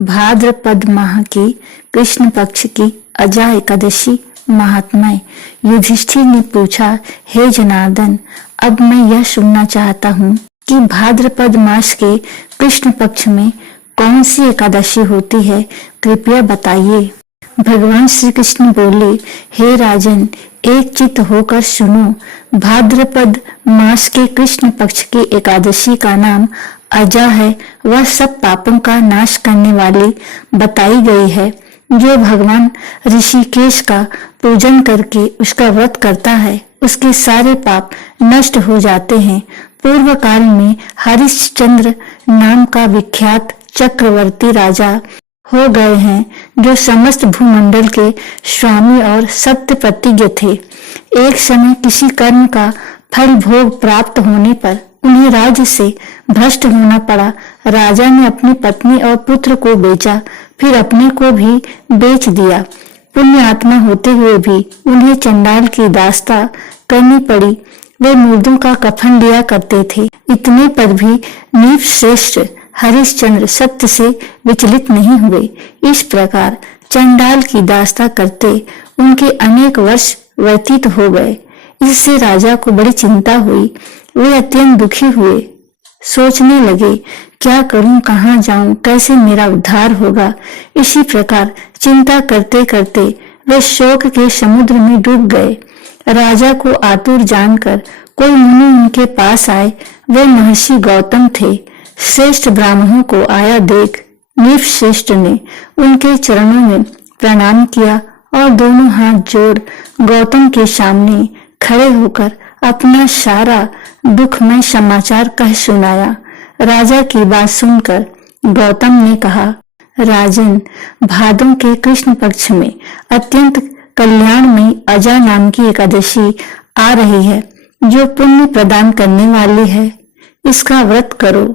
भाद्रपद माह की कृष्ण पक्ष की अजा एकादशी महात्म्य। युधिष्ठिर ने पूछा, हे जनार्दन, अब मैं यह सुनना चाहता हूँ कि भाद्रपद मास के कृष्ण पक्ष में कौन सी एकादशी होती है, कृपया बताइए। भगवान श्री कृष्ण बोले, हे राजन, एक चित्त होकर सुनो। भाद्रपद मास के कृष्ण पक्ष की एकादशी का नाम अजा है। वह सब पापों का नाश करने वाली बताई गई है। जो भगवान ऋषिकेश का पूजन करके उसका व्रत करता है, उसके सारे पाप नष्ट हो जाते हैं। पूर्व काल में हरिश्चंद्र नाम का विख्यात चक्रवर्ती राजा हो गए हैं, जो समस्त भूमंडल के स्वामी और सत्य प्रतिज्ञ थे। एक समय किसी कर्म का फल भोग प्राप्त होने पर उन्हें राज्य से भ्रष्ट होना पड़ा। राजा ने अपनी पत्नी और पुत्र को बेचा, फिर अपने को भी बेच दिया। पुण्य आत्मा होते हुए भी उन्हें चंडाल की दास्ता करनी पड़ी। वे मुर्दों का कफन लिया करते थे। इतने पर भी नृपश्रेष्ठ हरिश्चंद्र सत्य से विचलित नहीं हुए। इस प्रकार चंडाल की दास्ता करते उनके अनेक वर्ष व्यतीत हो गए। इससे राजा को बड़ी चिंता हुई। वे अत्यंत दुखी हुए। सोचने लगे, क्या करूं, कहाँ जाऊं, कैसे मेरा उद्धार होगा। इसी प्रकार चिंता करते करते वे शोक के समुद्र में डूब गए। राजा को आतुर जानकर कोई मुनि उनके पास आए। वे महर्षि गौतम थे। श्रेष्ठ ब्राह्मणों को आया देख नृपश्रेष्ठ ने उनके चरणों में प्रणाम किया और दोनों हाथ जोड़ गौतम के सामने खड़े होकर अपना सारा दुखमय समाचार कह सुनाया। राजा की बात सुनकर गौतम ने कहा, राजन, भादों के कृष्ण पक्ष में अत्यंत कल्याणमयी अजा नाम की एकादशी आ रही है, जो पुण्य प्रदान करने वाली है। इसका व्रत करो,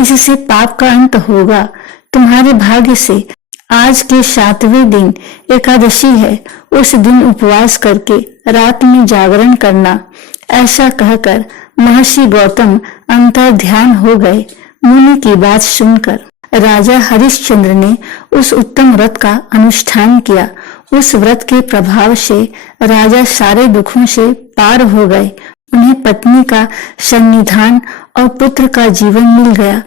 इससे पाप का अंत होगा। तुम्हारे भाग्य से आज के 7वें दिन एकादशी है। उस दिन उपवास करके रात में जागरण करना। ऐसा कहकर महर्षि गौतम अंतर ध्यान हो गए। मुनि की बात सुनकर राजा हरिश्चंद्र ने उस उत्तम व्रत का अनुष्ठान किया। उस व्रत के प्रभाव से राजा सारे दुखों से पार हो गए। उन्हें पत्नी का सन्निधान और पुत्र का जीवन मिल गया।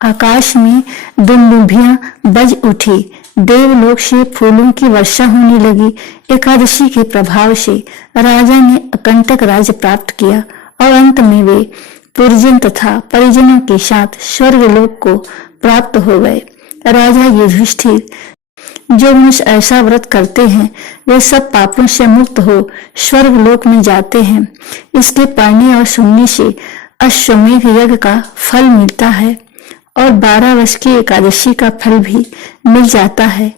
आकाश में दुंदुभियां बज उठी। देवलोक से फूलों की वर्षा होने लगी। एकादशी के प्रभाव से राजा ने अकंटक राज्य प्राप्त किया और अंत में वे पुरजन तथा परिजनों के साथ स्वर्गलोक को प्राप्त हो गए। राजा युधिष्ठिर, जो मनुष्य ऐसा व्रत करते हैं, वे सब पापों से मुक्त हो स्वर्गलोक में जाते हैं। इसके पढ़ने और सुनने से अश्वमेध यज्ञ का फल मिलता है और 12 वर्ष की एकादशी का फल भी मिल जाता है।